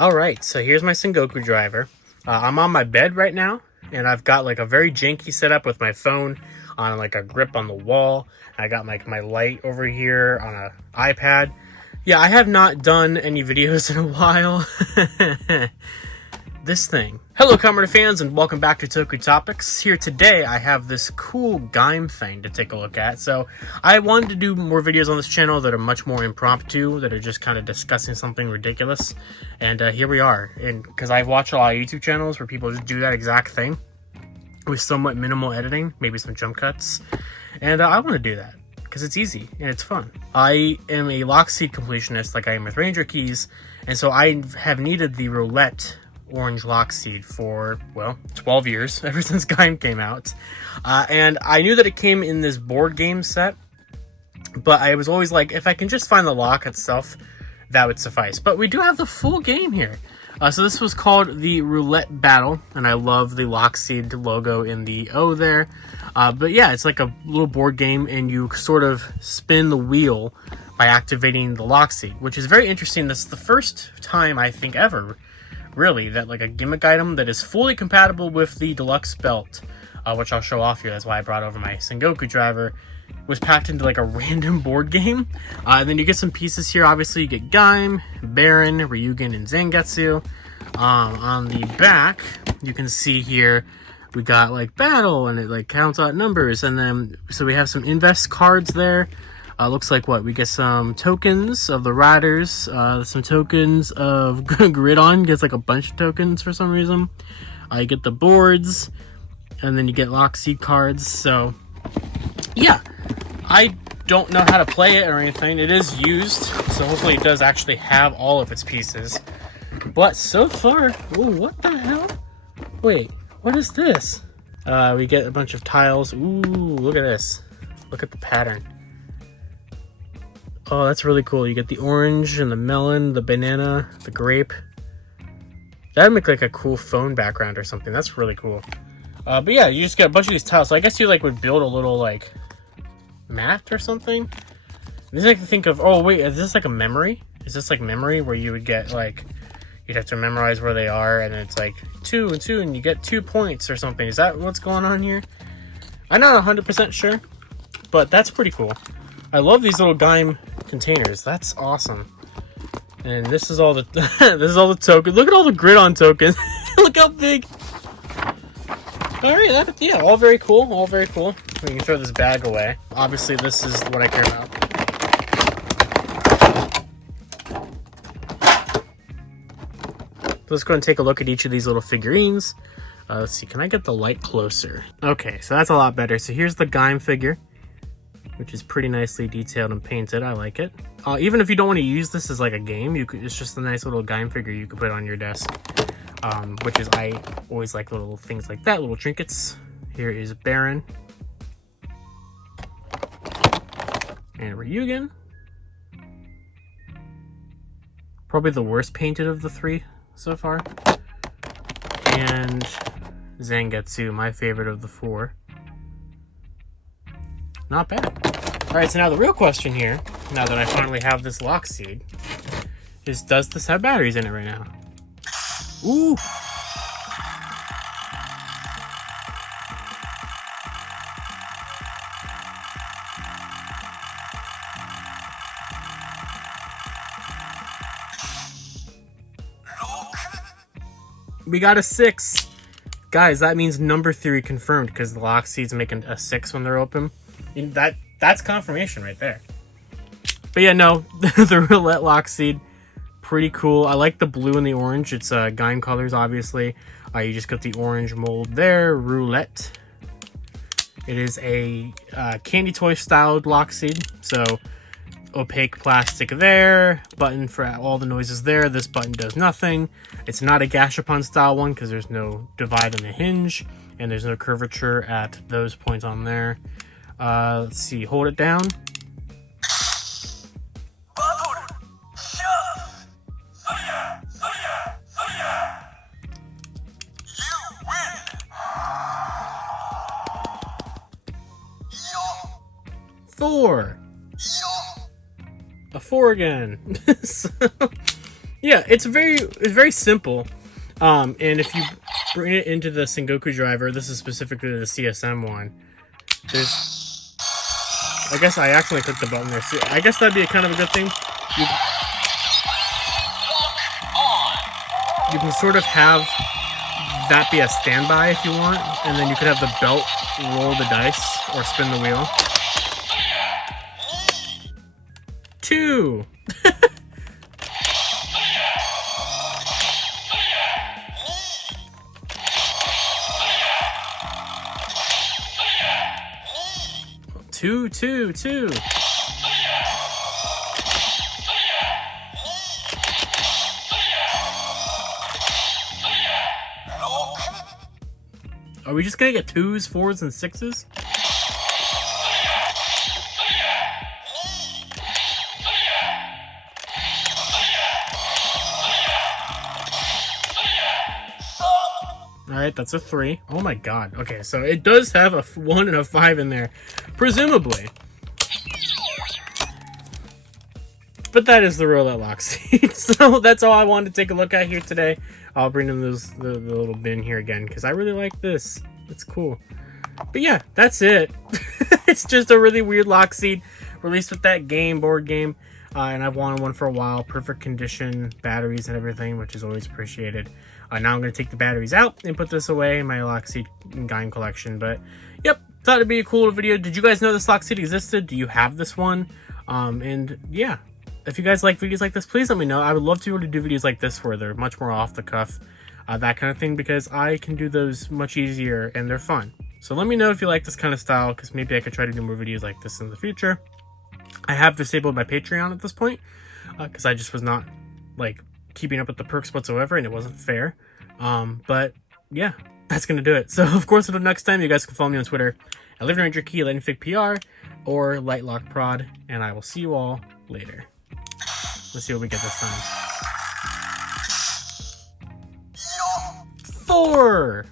Alright, so here's my Sengoku driver. I'm on my bed right now, and I've got like a very janky setup with my phone on like a grip on the wall. I got like my light over here on an iPad. Yeah, I have not done any videos in a while. This thing. Hello, Comrade fans, and welcome back to Toku Topics. Here today, I have this cool Gaim thing to take a look at. So, I wanted to do more videos on this channel that are much more impromptu, that are just kind of discussing something ridiculous. And here we are. And because I've watched a lot of YouTube channels where people just do that exact thing with somewhat minimal editing, maybe some jump cuts. And I want to do that because it's easy and it's fun. I am a Lockseed completionist like I am with Ranger Keys, and so I have needed the Roulette Orange Lock Seed for, well, 12 years, ever since Gaim came out. And I knew that it came in this board game set, but I was always like, if I can just find the lock itself, that would suffice. But we do have the full game here. So this was called the Roulette Battle, and I love the Lockseed logo in the O there. But yeah, it's like a little board game, and you sort of spin the wheel by activating the Lockseed, which is very interesting. This is the first time, I think, ever, really, that like a gimmick item that is fully compatible with the deluxe belt, which I'll show off here. That's why I brought over my Sengoku driver, was packed into like a random board game. And then you get some pieces here. Obviously you get Gaim, Baron, Ryugen, and Zangetsu. On the back you can see here we got like battle, and it like counts out numbers, and then so we have some invest cards there. Looks like what we get, some tokens of the riders, some tokens of Gridon gets like a bunch of tokens for some reason. You get the boards, and then you get Lockseed cards. So yeah, I don't know how to play it or anything. It is used, so hopefully it does actually have all of its pieces. But so far, ooh, what the hell? Wait, what is this? We get a bunch of tiles. Ooh, look at this. Look at the pattern. Oh, that's really cool. You get the orange and the melon, the banana, the grape. That would make like a cool phone background or something. That's really cool. But yeah, you just get a bunch of these tiles. So I guess you like would build a little like mat or something. This I can think of. Oh wait, is this like a memory? Is this like memory where you would get like, you'd have to memorize where they are, and it's like 2 and 2, and you get 2 points or something. Is that what's going on here? I'm not 100% sure, but that's pretty cool. I love these little Gaim containers. That's awesome. And this is all the this is all the tokens. Look at all the Gridon tokens. Look how big. All right, yeah, all very cool. All very cool. We can throw this bag away. Obviously, this is what I care about. Let's go and take a look at each of these little figurines. Let's see. Can I get the light closer? Okay, so that's a lot better. So here's the Gaim figure, which is pretty nicely detailed and painted. I like it. Even if you don't want to use this as like a game, you could, it's just a nice little Gaim figure you could put on your desk. Which is, I always like little things like that, little trinkets. Here is Baron. And Ryugen. Probably the worst painted of the three so far. And Zangetsu, my favorite of the four. Not bad. Alright, so now the real question here, now that I finally have this Lockseed, is does this have batteries in it right now? Ooh! We got a 6! Guys, that means number theory confirmed, because the Lockseed's making a 6 when they're open. That's confirmation right there. But yeah, no, the Roulette Lockseed, pretty cool. I like the blue and the orange. It's Gaim colors, obviously. You just got the orange mold there, Roulette. It is a candy toy styled Lockseed, so opaque plastic there, button for all the noises there. This button does nothing. It's not a Gashapon style one because there's no divide in the hinge, and there's no curvature at those points on there. Let's see, hold it down. Four. A 4 again. So, Yeah, it's very simple. And if you bring it into the Sengoku driver, this is specifically the CSM one. There's, I guess I accidentally clicked the button there. So I guess that'd be a kind of a good thing. You can sort of have that be a standby if you want, and then you could have the belt roll the dice or spin the wheel. 2. Two. Are we just gonna get 2s, 4s, and 6s? Alright, that's a 3. Oh my god. Okay, so it does have a 1 and a 5 in there, presumably. But that is the Roulette Lockseed. So that's all I wanted to take a look at here today. I'll bring in the little bin here again, because I really like this. It's cool. But yeah, that's it. It's just a really weird Lockseed released with that board game. And I've wanted one for a while. Perfect condition, batteries and everything, which is always appreciated. Now I'm going to take the batteries out and put this away in my Lockseed game collection. But yep, thought it'd be a cool video. Did you guys know this Lockseed existed? Do you have this one? And yeah, if you guys like videos like this, please let me know. I would love to be able to do videos like this where they're much more off the cuff, that kind of thing, because I can do those much easier and they're fun. So let me know if you like this kind of style, because maybe I could try to do more videos like this in the future. I have disabled my Patreon at this point, because I just was not like keeping up with the perks whatsoever, and it wasn't fair. But yeah, that's gonna do it. So of course, until next time, you guys can follow me on Twitter at LivingRangerKey, LightningFigPR, or LightLockProd, and I will see you all later. Let's see what we get this time. 4!